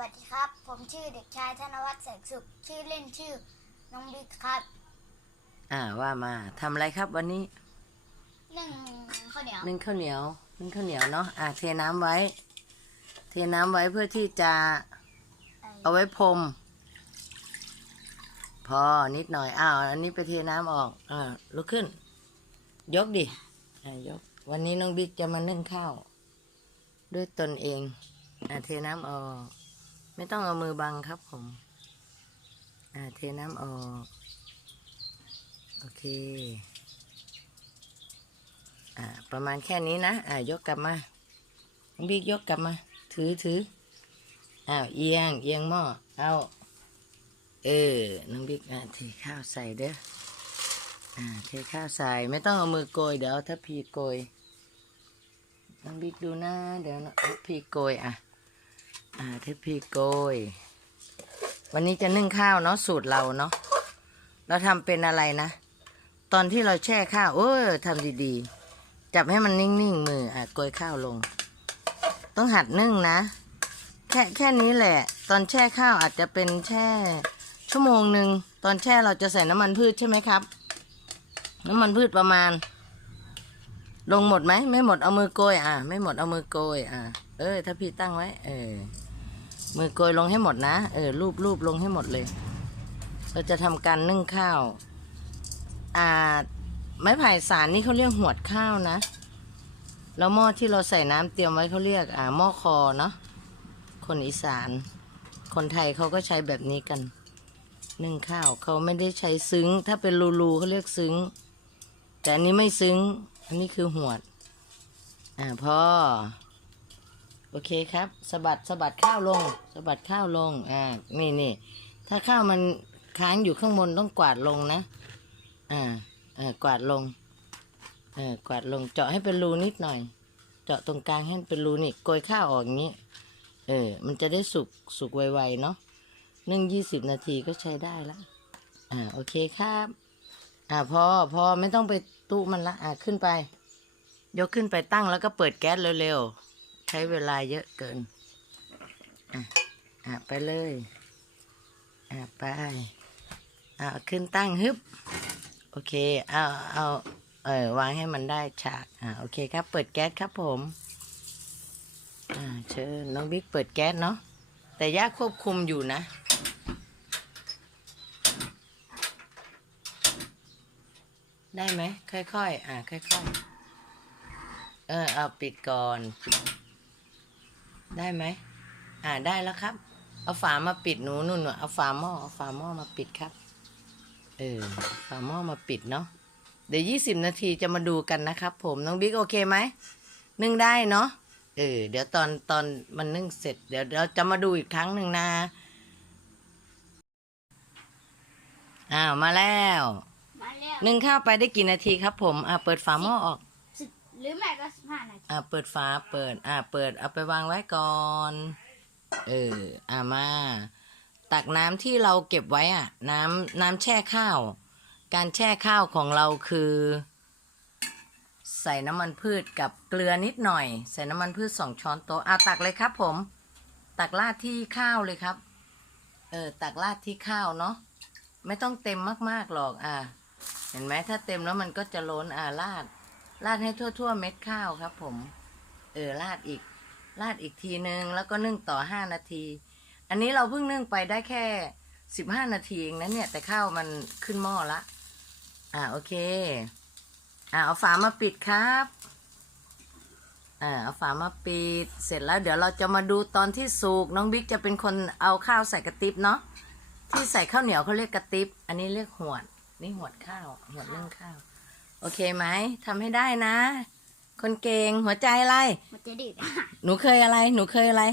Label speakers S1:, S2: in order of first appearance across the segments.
S1: วัสดีครับ ผมชื่อเด็กชายธนวัฒน์แสงสุข ชื่อเล่นชื่อน้องบิ๊กครับ
S2: อ่าว่ามาทำอะไรครับวันนี้
S1: หนึ่งข้าวเหนียว
S2: นึ่งข้าวเหนียวนึ่งข้าวเหนียวเนาะอ่าเทน้ำไว้ เทน้ำไว้เพื่อที่จะเอาไว้พรมพอนิดหน่อยอ้าวอันนี้ไปเทน้ำออกอ่าลุกขึ้น ยกดิอ่ายก วันนี้น้องบิ๊กจะมานึ่งข้าวด้วยตนเองอ่าเทน้ำออก ไม่ต้องเอามือบังครับผม อ่า เทน้ำออก โอเค อ่า ประมาณแค่นี้นะ อ่า ยกกลับมาน้องบิ๊กยกกลับมา ถือถืออ้าว เอียง เอียงหม้อ เอา เออ น้องบิ๊ก อะเทข้าวใส่เด้อ อ่า เทข้าวใส่ ไม่ต้องเอามือโกย เดี๋ยวเอาพีโกย น้องบิ๊กดูนะ เดี๋ยวนะทัพพีโกยอะ อ่าทัพพีโกย วันนี้จะนึ่งข้าวเนาะสูตรเราเนาะเราทำเป็นอะไรนะ ตอนที่เราแช่ข้าวเออทำดีๆ จับให้มันนิ่งๆมืออะโกยข้าวลง ต้องหัดนึ่งนะ แค่แค่นี้แหละ ตอนแช่ข้าวอาจจะเป็นแช่ ชั่วโมงหนึ่งตอนแช่เราจะใส่น้ำมันพืชใช่ไหมครับ น้ำมันพืชประมาณ ลงหมดไหมไม่หมดเอามือโกย อะ ไม่หมดเอามือโกย อะ เออถ้าพี่ตั้งไว้ เออ มือโกยลงให้หมดนะ เออ รูปรูปลงให้หมดเลย เราจะทำการนึ่งข้าว อ่า ไม้ไผ่สารนี่เขาเรียกหวดข้าวนะ แล้วหม้อที่เราใส่น้ำเตรียมไว้เขาเรียก อ่า หม้อคอเนาะ คนอีสาน คนไทยเขาก็ใช้แบบนี้กัน นึ่งข้าวเขาไม่ได้ใช้ซึ้ง ถ้าเป็นรูรูเขาเรียกซึ้ง แต่อันนี้ไม่ซึ้ง อันนี้คือหวด อ่าพ่อ โอเคครับสะบัดสะบัดข้าวลงสะบัดข้าวลงอ่านี่นี่ถ้าข้าวมันค้างอยู่ข้างบนต้องกวาดลงนะอ่าเออกวาดลงเออกวาดลงเจาะให้เป็นรูนิดหน่อย เจาะตรงกลางให้เป็นรูนี่โกยข้าวออกอย่างนี้เออมันจะได้สุกสุกไวๆเนาะนึ่งยี่สิบนาทีก็ใช้ได้ละอ่าโอเคครับอ่าพอพอไม่ต้องไปตู้มันละอ่าขึ้นไป ยกขึ้นไปตั้งแล้วก็เปิดแก๊สเร็วๆ ใช้เวลาเยอะเกิน อะ อะ ไปเลย อะ ไป อะ ขึ้นตั้งฮึบ โอเค เอา เอา เออ วางให้มันได้ฉาก อ่าโอเคครับ เปิดแก๊สครับผม อ่า เชิญ น้องบิ๊กเปิดแก๊สเนาะ แต่ย่าควบคุมอยู่นะได้ไหมค่อยๆ อ่าค่อยๆ เออ เอาปิดก่อน ได้ไหมอ่าได้แล้วครับ เอาฝามาปิดหนูนุ่นๆเอาฝาหม้อเอาฝาหม้อมาปิดครับ เออฝาหม้อมาปิดเนาะเดี๋ยวยี่สิบนาทีจะมาดูกันนะครับ ผมน้องบิ๊กโอเคไหมนึ่งได้เนาะเออเดี๋ยวตอนตอนมันนึ่งเสร็จ เดี๋ยวเราจะมาดูอีกครั้งหนึ่งนะอ้าวมาแล้ว
S1: มาแล้ว
S2: นึ่งข้าวไปได้กี่นาทีครับ ผมอ่าเปิดฝาหม้อออก
S1: สิบหรือไม่ก็สิบห้านาที
S2: อ่าเปิดฝาเปิด อ่าเปิดเอาไปวางไว้ก่อน เอออ่ามา ตักน้ำที่เราเก็บไว้อะ น้ำน้ำแช่ข้าว การแช่ข้าวของเราคือ ใส่น้ำมันพืชกับเกลือนิดหน่อย ใส่น้ำมันพืชสองช้อนโต๊ะอ่าตักเลยครับ ผม ตักราดที่ข้าวเลยครับ เออ ตักราดที่ข้าวเนาะไม่ต้องเต็มมากๆหรอก อ่า เห็นไหมถ้าเต็มแล้วมันก็จะล้นอ่าราด ราดให้ทั่ว ๆ เม็ดข้าวครับ ผม เออราดอีก ราดอีกทีนึง แล้วก็นึ่งต่อห้านาที อันนี้เราเพิ่งนึ่งไปได้แค่สิบห้านาทีเองนะเนี่ย แต่ข้าวมันขึ้นหม้อละ อ่าโอเค อ่าเอาฝามาปิดครับอ่าเอาฝามาปิด เสร็จแล้วเดี๋ยวเราจะมาดูตอนที่สุกน้องบิ๊กจะเป็นคนเอาข้าวใส่กระติบเนาะที่ใส่ข้าวเหนียวเขาเรียกกระติบ อันนี้เรียกหวด นี่หวดข้าวหวดนึ่งข้าว โอเคไหมทำให้ได้นะ คนเก่งหัวใจอะไร
S1: มันจะดีด
S2: หนูเคยอะไร หนูเคยอะไร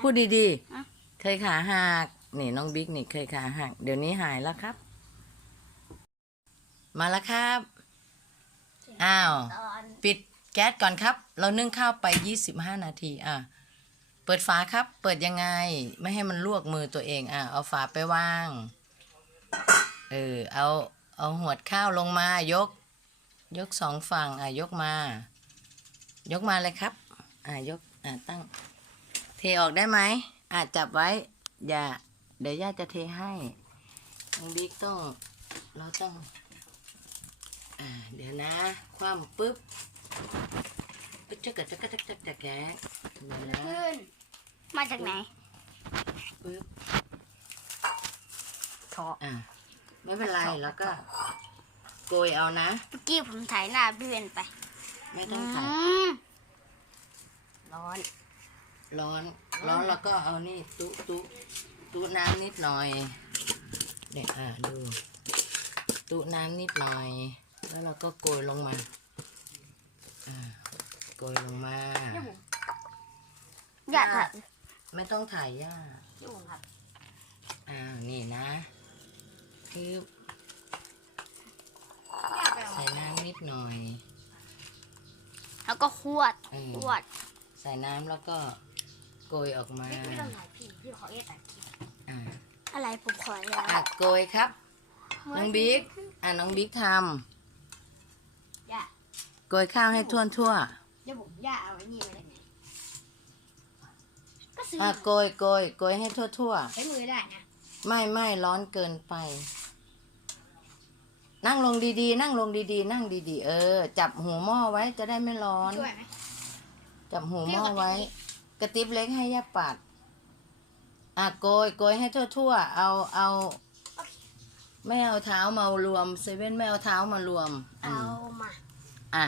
S2: พูดดี
S1: อะ
S2: ๆ เคยขาหัก นี่น้องบิ๊กนี่เคยขาหัก เดี๋ยวนี้หายแล้วครับ มาแล้วครับ อ้าว
S1: ตอน
S2: ปิดแก๊สก่อนครับ เรานึ่งข้าวไป 25 นาที อะ เปิดฝาครับ เปิดยังไง ไม่ให้มันลวกมือตัวเอง อะ เอาฝาไปวาง เออ เอา เอาหวดข้าวลงมา ยก ยกสองฝั่งอะยกมา ยกมาเลยครับ อะยกอะตั้ง เทออกได้ไหมอะจับไว้ อย่า เดี๋ยวย่าจะเทให้น้องบิ๊กต้อง เราต้อง อ่า เดี๋ยวนะ คว่ำปุ๊บปึ๊บจะกระจะกระจะกระจะแกะเดี๋ยวนะ
S1: ขึ้น มาจากไหน
S2: ปึ๊บ
S1: ทอ
S2: อะไม่เป็นไรแล้วก็ โกยเอานะ
S1: เมื่อกี้ผมถ่ายหน้าพี่เวนไป
S2: ไม่ต้องถ่าย
S1: มร้อน
S2: ร้อน ร้อนแล้วก็เอานี่ตุตุตุน้ำนิดหน่อยเนี่ยอะดู ตุน้ำนิดหน่อย แล้วเราก็โกยลงมาอ่าโกยลงมา
S1: อยากถ่าย
S2: ไม่ต้องถ่ายย่า
S1: พี่บุ๋มครับ
S2: อ่านี่นะ คือ
S1: อยากไป
S2: ใส่ น้ำนิดหน่อย
S1: แล้วก็ขวด
S2: อืม
S1: ขวด
S2: ใส่น้ำแล้วก็โกยออกมา
S1: ไม่ต้องถ่ายพี่พี่ขอเอ็ดตัดคลิป
S2: อ่า
S1: อะไรผมขอแล้ว
S2: อะโกยครับ น้องบิ๊กอะน้องบิ๊กท
S1: ย่าำ
S2: โกยข้าวให้ทั่วทั่ว
S1: เดี๋ยวผมย่าเอาไว้นี่ไว้ได้ไงก็ซื้อ
S2: ๆอะโกยโกยโกยให้ทั่วทั่ว
S1: ใช้มือได้นะ
S2: ๆไม่ไม่ร้อนเกินไป นั่งลงดีๆ นั่งลงดีๆ นั่งดีๆ เออ จับหูหม้อไว้จะได้ไม่ร้อน
S1: ช่วยไหม
S2: จับหูหม้อไว้ กระติบเล็กให้ย่าปัด อะโกยโกยให้ทั่วๆ เอาเอาไม่เอาเท้ามารวมเซเว่นไม่เอาเท้ามารวมอื
S1: เอา
S2: ม
S1: มา
S2: อะ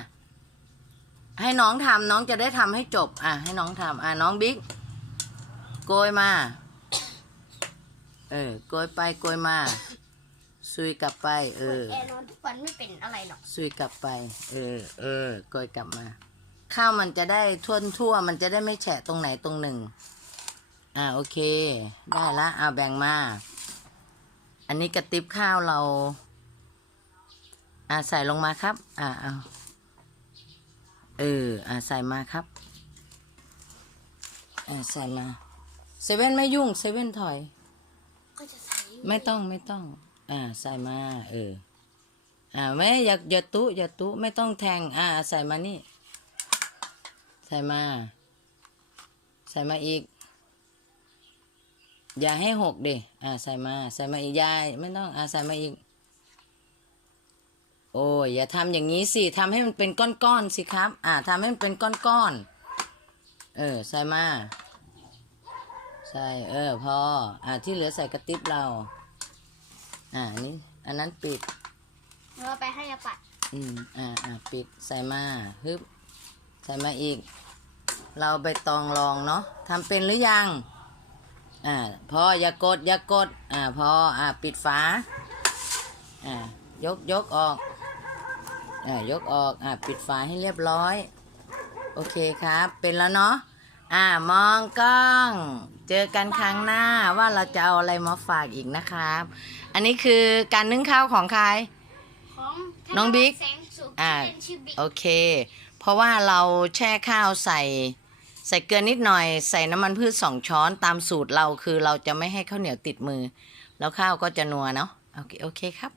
S2: ให้น้องทำน้องจะได้ทำให้จบ อะ ให้น้องทำอะน้องบิ๊กโกยมา เออโกยไปโกยมา ซุยกลับไป เออ
S1: แอร์นอนทุกวันไม่เป็นอะไรหรอก
S2: ซุยกลับไป เออ เออโกยกลับมา ข้าวมันจะได้ทั่วทั่วๆมันจะได้ไม่แฉะตรงไหนตรงหนึ่ง อ่าโอเค ได้ละเอาแบ่งมา อันนี้กระติบข้าวเรา อ่าใส่ลงมาครับ อ่าเอาเออ อ่าใส่มาครับ อ่าใส่มาเซเว่นไม่ยุ่งเซเว่นถอย
S1: ก็จะใส่
S2: ไม่ต้องไม่ต้อง อ่าใส่มา เออ อ่าไม่อย่าอย่าตุอย่าตุไม่ต้องแทง อ่า ใส่มานี่ ใส่มา ใส่มาอีก อย่าให้หกดิอ่าใส่มา ใส่มาอีกยายไม่ต้อง อ่าใส่มาอีก โอ้ยอย่าทำอย่างนี้สิทำให้มันเป็นก้อนๆสิครับ อ่าทำให้มันเป็นก้อนๆเออ ใส่มา ใส่เออพอ อ่าที่เหลือใส่กระติบเรา อ่าอันนี้อันนั้นปิด
S1: เราไปให้อาปัด
S2: อืมอ่าอ่าปิดใส่มาฮึบใส่มาอีก เราไปตองรองเนาะทำเป็นหรือยังอ่าพออย่ากดอย่ากดอ่าพออ่าปิดฝาอ่ายกยกออกอ่ายกออกอ่าปิดฝาให้เรียบร้อย โอเคครับ เป็นแล้วเนาะอ่ามองกล้อง เจอกันครั้งหน้าว่าเราจะเอาอะไรมาฝากอีกนะครับ อันนี้คือการนึ่งข้าวของใคร
S1: ของ
S2: น้องบิ๊ก
S1: แสงสุข
S2: อ่า
S1: ที่เล่นชื่อบิ๊ก
S2: โอเค เพราะว่าเราแช่ข้าวใส่ ใส่เกลือนิดหน่อย ใส่น้ำมันพืชสองช้อนตามสูตรเราคือเราจะไม่ให้ข้าวเหนียวติดมือ แล้วข้าวก็จะนัวเนาะโอเคโอเคครับ